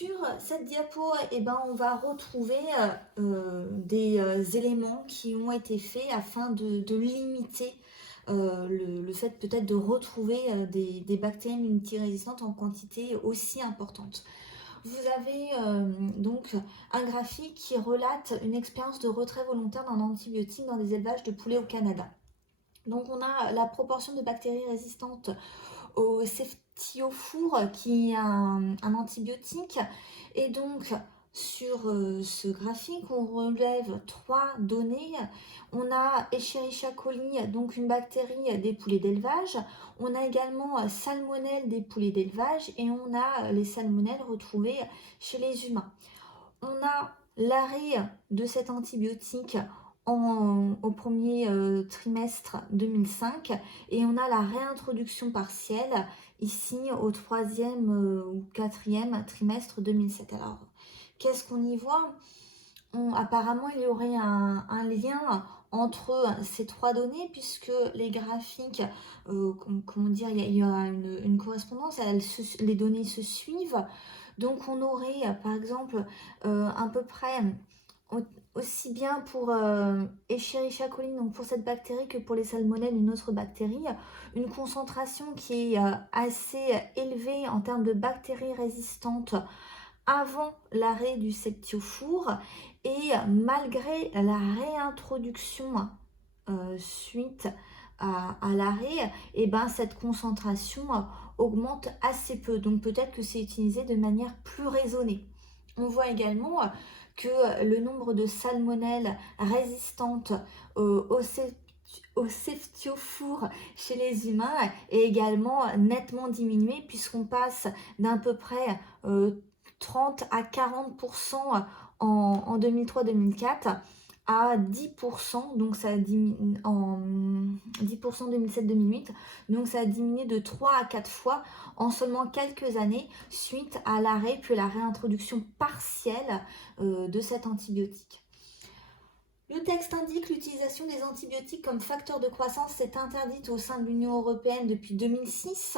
Sur cette diapo, on va retrouver des éléments qui ont été faits afin de limiter le fait peut-être de retrouver des bactéries multirésistantes en quantité aussi importante. Vous avez donc un graphique qui relate une expérience de retrait volontaire d'un antibiotique dans des élevages de poulets au Canada. Donc on a la proportion de bactéries résistantes au céphalofour qui est un antibiotique. Et donc sur ce graphique, on relève trois données. On a Escherichia coli, donc une bactérie des poulets d'élevage. On a également salmonelle des poulets d'élevage et on a les salmonelles retrouvées chez les humains. On a l'arrêt de cet antibiotique au premier trimestre 2005 et on a la réintroduction partielle ici au troisième ou quatrième trimestre 2007. Alors, qu'est-ce qu'on y voit? Apparemment, il y aurait un lien entre ces trois données puisque les graphiques, comment dire, il y a une correspondance, les données se suivent. Donc on aurait par exemple à peu près aussi bien pour Escherichia coli, donc pour cette bactérie, que pour les salmonelles, une autre bactérie, une concentration qui est assez élevée en termes de bactéries résistantes avant l'arrêt du septiofour et malgré la réintroduction suite à l'arrêt, cette concentration augmente assez peu. Donc peut-être que c'est utilisé de manière plus raisonnée. On voit également que le nombre de salmonelles résistantes au céphalofour chez les humains est également nettement diminué puisqu'on passe d'à peu près 30 à 40% en 2003-2004 à 10%, donc ça a diminué en 10% 2007-2008, donc ça a diminué de 3 à 4 fois en seulement quelques années suite à l'arrêt puis la réintroduction partielle de cet antibiotique. Le texte indique l'utilisation des antibiotiques comme facteur de croissance est interdite au sein de l'Union européenne depuis 2006.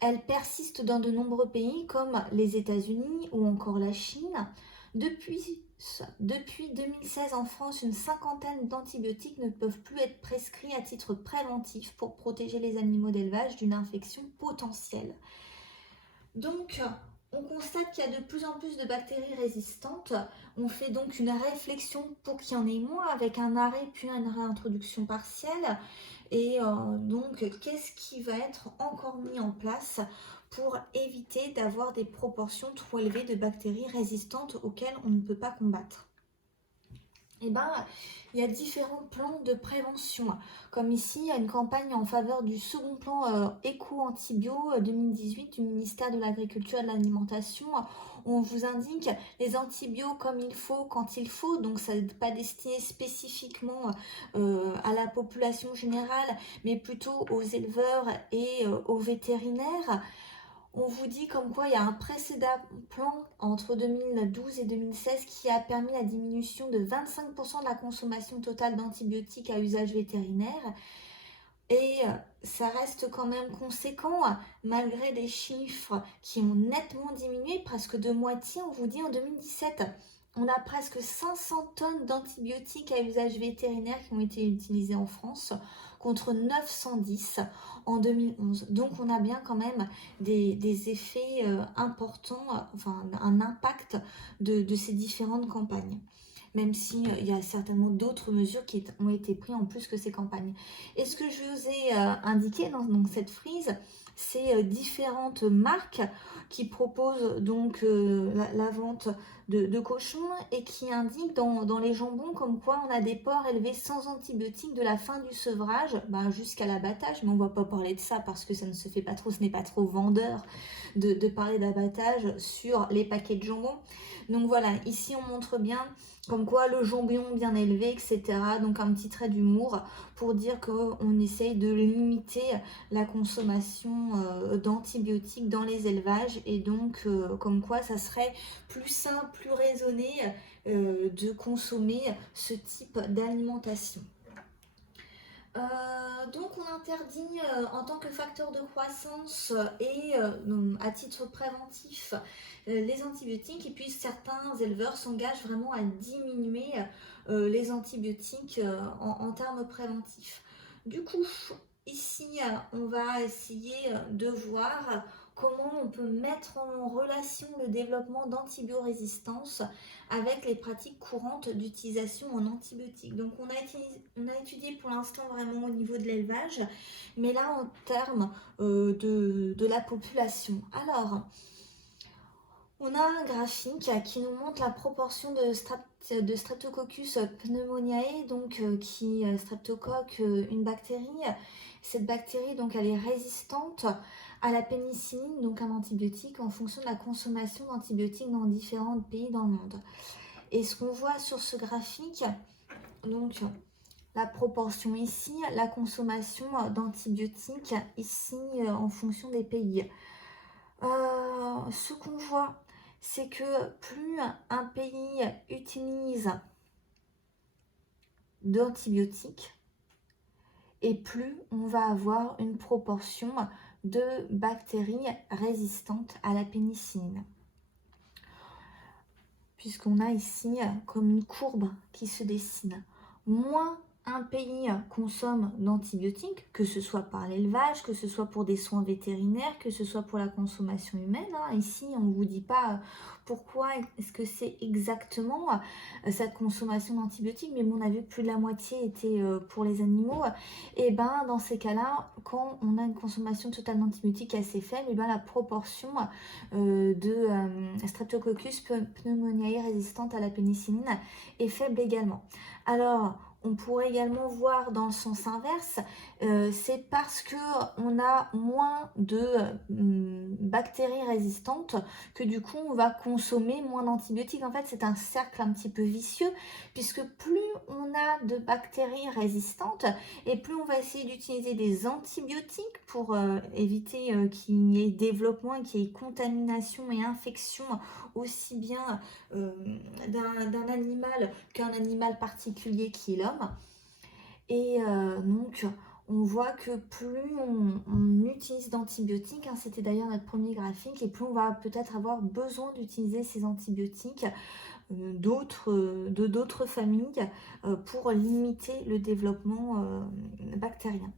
Elle persiste dans de nombreux pays comme les États-Unis ou encore la Chine. Depuis 2016 en France, une cinquantaine d'antibiotiques ne peuvent plus être prescrits à titre préventif pour protéger les animaux d'élevage d'une infection potentielle. Donc, on constate qu'il y a de plus en plus de bactéries résistantes. On fait donc une réflexion pour qu'il y en ait moins avec un arrêt puis une réintroduction partielle. Et donc, qu'est-ce qui va être encore mis en place pour éviter d'avoir des proportions trop élevées de bactéries résistantes auxquelles on ne peut pas combattre? Il y a différents plans de prévention. Comme ici, il y a une campagne en faveur du second plan éco-antibio 2018 du ministère de l'Agriculture et de l'Alimentation. On vous indique les antibiotiques comme il faut, quand il faut. Donc, ça n'est pas destiné spécifiquement à la population générale, mais plutôt aux éleveurs et aux vétérinaires. On vous dit comme quoi il y a un précédent plan entre 2012 et 2016 qui a permis la diminution de 25% de la consommation totale d'antibiotiques à usage vétérinaire. Et ça reste quand même conséquent, malgré des chiffres qui ont nettement diminué, presque de moitié. On vous dit en 2017, on a presque 500 tonnes d'antibiotiques à usage vétérinaire qui ont été utilisés en France, contre 910 en 2011. Donc on a bien quand même des effets importants, enfin un impact de ces différentes campagnes. Même s'il y a certainement d'autres mesures qui ont été prises en plus que ces campagnes. Et ce que je vous ai indiqué dans cette frise, c'est différentes marques qui proposent donc la vente de cochons et qui indiquent dans les jambons comme quoi on a des porcs élevés sans antibiotiques de la fin du sevrage jusqu'à l'abattage. Mais on ne va pas parler de ça parce que ça ne se fait pas trop, ce n'est pas trop vendeur de parler d'abattage sur les paquets de jambon. Donc voilà, ici on montre bien comme quoi le jambon bien élevé, etc. Donc un petit trait d'humour pour dire qu'on essaye de limiter la consommation d'antibiotiques dans les élevages et donc comme quoi ça serait plus simple, plus raisonné de consommer ce type d'alimentation. Donc on interdit en tant que facteur de croissance et à titre préventif les antibiotiques, et puis certains éleveurs s'engagent vraiment à diminuer les antibiotiques en termes préventifs. Du coup, ici on va essayer de voir comment on peut mettre en relation le développement d'antibiorésistance avec les pratiques courantes d'utilisation en antibiotiques. Donc on a étudié pour l'instant vraiment au niveau de l'élevage, mais là en termes de la population. Alors, on a un graphique qui nous montre la proportion de Streptococcus pneumoniae, donc qui streptocoque, une bactérie. Cette bactérie, donc, elle est résistante à la pénicilline, donc un antibiotique, en fonction de la consommation d'antibiotiques dans différents pays dans le monde. Et ce qu'on voit sur ce graphique, donc la proportion ici, la consommation d'antibiotiques ici en fonction des pays. Ce qu'on voit, c'est que plus un pays utilise d'antibiotiques, et plus on va avoir une proportion de bactéries résistantes à la pénicilline. Puisqu'on a ici comme une courbe qui se dessine. Moins un pays consomme d'antibiotiques, que ce soit par l'élevage, que ce soit pour des soins vétérinaires, que ce soit pour la consommation humaine. Ici, on ne vous dit pas pourquoi est-ce que c'est exactement cette consommation d'antibiotiques, mais on a vu que plus de la moitié était pour les animaux. Et ben dans ces cas-là, quand on a une consommation totale d'antibiotiques assez faible, et ben la proportion de Streptococcus pneumoniae résistante à la pénicilline est faible également. Alors, on pourrait également voir dans le sens inverse, c'est parce qu'on a moins de bactéries résistantes que du coup on va consommer moins d'antibiotiques. En fait, c'est un cercle un petit peu vicieux, puisque plus on a de bactéries résistantes et plus on va essayer d'utiliser des antibiotiques pour éviter qu'il y ait développement et qu'il y ait contamination et infection aussi bien d'un animal qu'un animal particulier qui est l'homme. Et donc, on voit que plus on utilise d'antibiotiques, c'était d'ailleurs notre premier graphique, et plus on va peut-être avoir besoin d'utiliser ces antibiotiques de d'autres familles pour limiter le développement bactérien.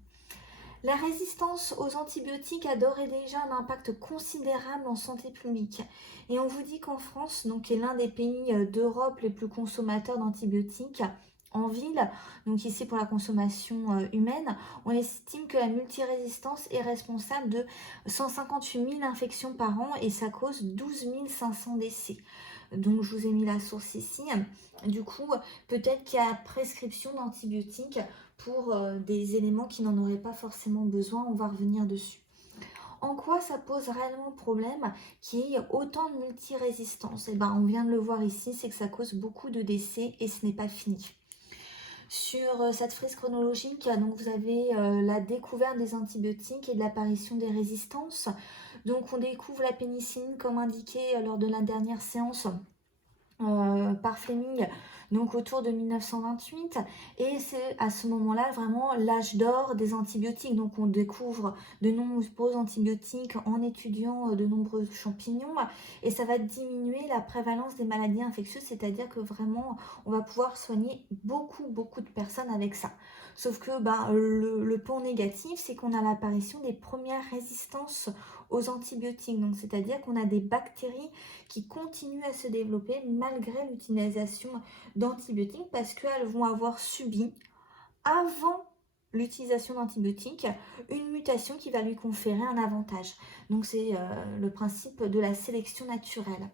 La résistance aux antibiotiques a d'ores et déjà un impact considérable en santé publique. Et on vous dit qu'en France, donc, qui est l'un des pays d'Europe les plus consommateurs d'antibiotiques, en ville, donc ici pour la consommation humaine, on estime que la multirésistance est responsable de 158 000 infections par an et ça cause 12 500 décès. Donc je vous ai mis la source ici. Du coup, peut-être qu'il y a prescription d'antibiotiques pour des éléments qui n'en auraient pas forcément besoin. On va revenir dessus. En quoi ça pose réellement problème qu'il y ait autant de multirésistance? Et ben, on vient de le voir ici, c'est que ça cause beaucoup de décès et ce n'est pas fini. Sur cette frise chronologique, donc vous avez la découverte des antibiotiques et de l'apparition des résistances. Donc on découvre la pénicilline comme indiqué lors de la dernière séance par Fleming, donc autour de 1928, et c'est à ce moment-là vraiment l'âge d'or des antibiotiques. Donc on découvre de nombreux antibiotiques en étudiant de nombreux champignons, et ça va diminuer la prévalence des maladies infectieuses, c'est-à-dire que vraiment on va pouvoir soigner beaucoup de personnes avec ça. Sauf que le point négatif, c'est qu'on a l'apparition des premières résistances aux antibiotiques, donc c'est-à-dire qu'on a des bactéries qui continuent à se développer malgré l'utilisation d'antibiotiques, parce qu'elles vont avoir subi avant l'utilisation d'antibiotiques une mutation qui va lui conférer un avantage. Donc c'est le principe de la sélection naturelle.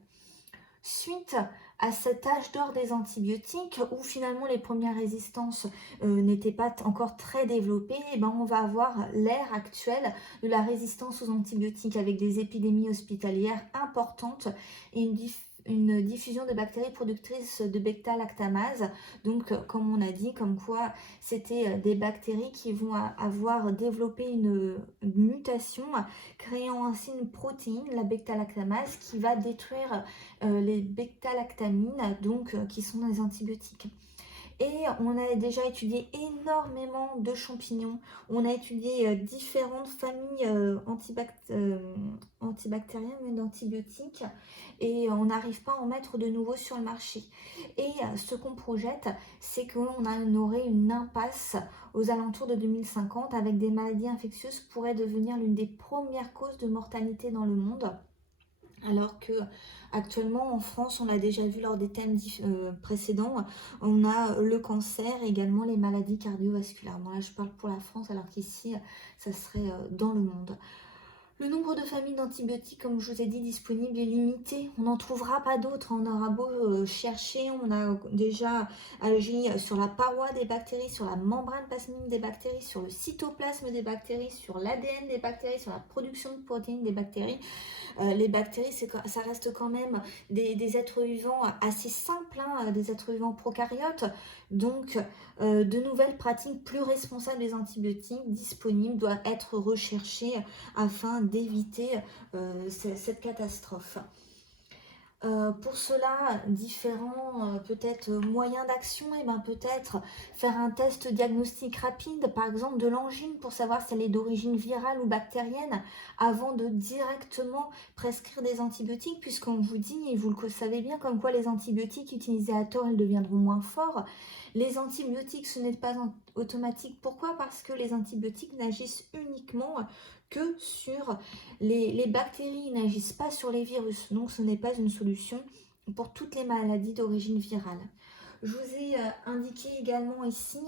Suite à cet âge d'or des antibiotiques, où finalement les premières résistances n'étaient pas encore très développées, et on va avoir l'ère actuelle de la résistance aux antibiotiques avec des épidémies hospitalières importantes et une diffusion de bactéries productrices de bêta-lactamase. Donc, comme on a dit, comme quoi c'était des bactéries qui vont avoir développé une mutation, créant ainsi une protéine, la bêta-lactamase, qui va détruire les bêta-lactamines, donc qui sont des antibiotiques. Et on a déjà étudié énormément de champignons. On a étudié différentes familles antibactériennes et d'antibiotiques et on n'arrive pas à en mettre de nouveaux sur le marché. Et ce qu'on projette, c'est qu'on aurait une impasse aux alentours de 2050 avec des maladies infectieuses pourraient devenir l'une des premières causes de mortalité dans le monde. Alors que actuellement en France, on l'a déjà vu lors des thèmes précédents, on a le cancer et également les maladies cardiovasculaires. Bon là je parle pour la France alors qu'ici ça serait dans le monde. Le nombre de familles d'antibiotiques, comme je vous ai dit, disponibles est limité. On n'en trouvera pas d'autres. On aura beau chercher, on a déjà agi sur la paroi des bactéries, sur la membrane plasmique des bactéries, sur le cytoplasme des bactéries, sur l'ADN des bactéries, sur la production de protéines des bactéries. Les bactéries, ça reste quand même des êtres vivants assez simples, hein, des êtres vivants prokaryotes. Donc, de nouvelles pratiques plus responsables des antibiotiques disponibles doivent être recherchées afin d'éviter cette catastrophe. Pour cela, différents peut-être moyens d'action, et ben peut-être faire un test diagnostic rapide, par exemple de l'angine pour savoir si elle est d'origine virale ou bactérienne, avant de directement prescrire des antibiotiques, puisqu'on vous dit, et vous le savez bien, comme quoi les antibiotiques utilisés à tort, ils deviendront moins forts. Les antibiotiques, ce n'est pas automatique. Pourquoi? Parce que les antibiotiques n'agissent uniquement que sur les bactéries, n'agissent pas sur les virus. Donc ce n'est pas une solution pour toutes les maladies d'origine virale. Je vous ai indiqué également ici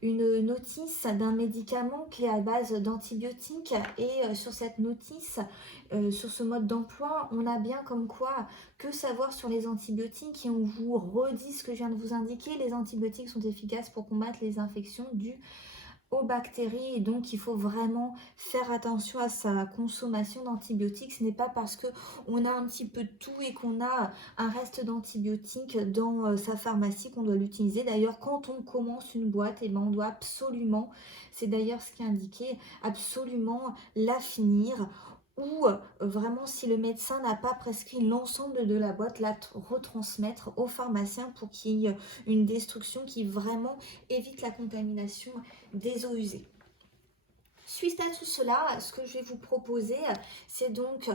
une notice d'un médicament qui est à base d'antibiotiques et sur cette notice, sur ce mode d'emploi, on a bien comme quoi que savoir sur les antibiotiques et on vous redit ce que je viens de vous indiquer. Les antibiotiques sont efficaces pour combattre les infections dues aux bactéries et donc il faut vraiment faire attention à sa consommation d'antibiotiques. Ce n'est pas parce que on a un petit peu de tout et qu'on a un reste d'antibiotiques dans sa pharmacie qu'on doit l'utiliser. D'ailleurs, quand on commence une boîte, et ben on doit absolument, c'est d'ailleurs ce qui est indiqué, absolument la finir, ou vraiment si le médecin n'a pas prescrit l'ensemble de la boîte, la retransmettre au pharmacien pour qu'il y ait une destruction qui vraiment évite la contamination des eaux usées. Suite à tout cela, ce que je vais vous proposer, c'est donc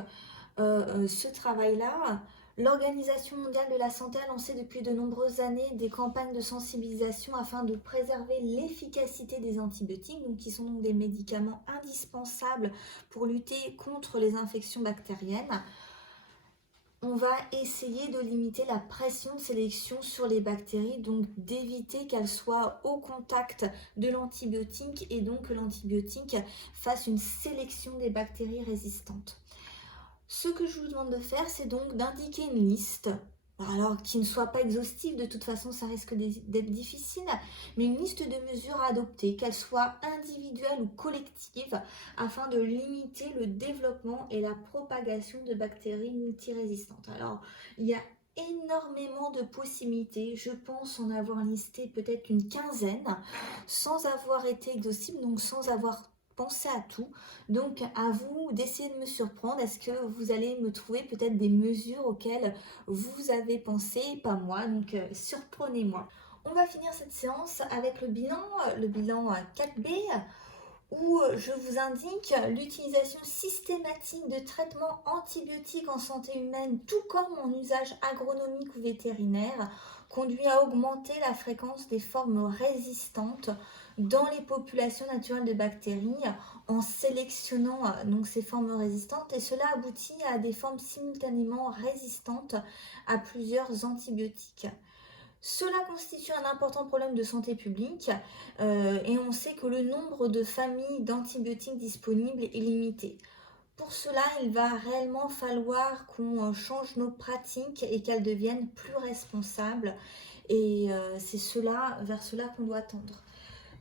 ce travail-là. L'Organisation mondiale de la santé a lancé depuis de nombreuses années des campagnes de sensibilisation afin de préserver l'efficacité des antibiotiques, donc qui sont donc des médicaments indispensables pour lutter contre les infections bactériennes. On va essayer de limiter la pression de sélection sur les bactéries, donc d'éviter qu'elles soient au contact de l'antibiotique et donc que l'antibiotique fasse une sélection des bactéries résistantes. Ce que je vous demande de faire, c'est donc d'indiquer une liste, alors qui ne soit pas exhaustive, de toute façon ça risque d'être difficile, mais une liste de mesures à adopter, qu'elles soient individuelles ou collectives, afin de limiter le développement et la propagation de bactéries multirésistantes. Alors, il y a énormément de possibilités, je pense en avoir listé peut-être une quinzaine, sans avoir été exhaustive, donc sans avoir pensez à tout. Donc à vous d'essayer de me surprendre. Est-ce que vous allez me trouver peut-être des mesures auxquelles vous avez pensé, pas moi. Donc surprenez-moi. On va finir cette séance avec le bilan 4B, où je vous indique l'utilisation systématique de traitements antibiotiques en santé humaine, tout comme en usage agronomique ou vétérinaire, conduit à augmenter la fréquence des formes résistantes dans les populations naturelles de bactéries en sélectionnant donc ces formes résistantes, et cela aboutit à des formes simultanément résistantes à plusieurs antibiotiques. Cela constitue un important problème de santé publique et on sait que le nombre de familles d'antibiotiques disponibles est limité. Pour cela, il va réellement falloir qu'on change nos pratiques et qu'elles deviennent plus responsables. Et c'est vers cela qu'on doit tendre.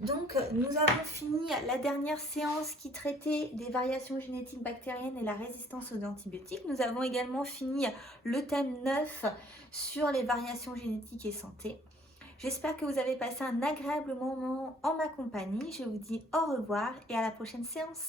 Donc, nous avons fini la dernière séance qui traitait des variations génétiques bactériennes et la résistance aux antibiotiques. Nous avons également fini le thème 9 sur les variations génétiques et santé. J'espère que vous avez passé un agréable moment en ma compagnie. Je vous dis au revoir et à la prochaine séance.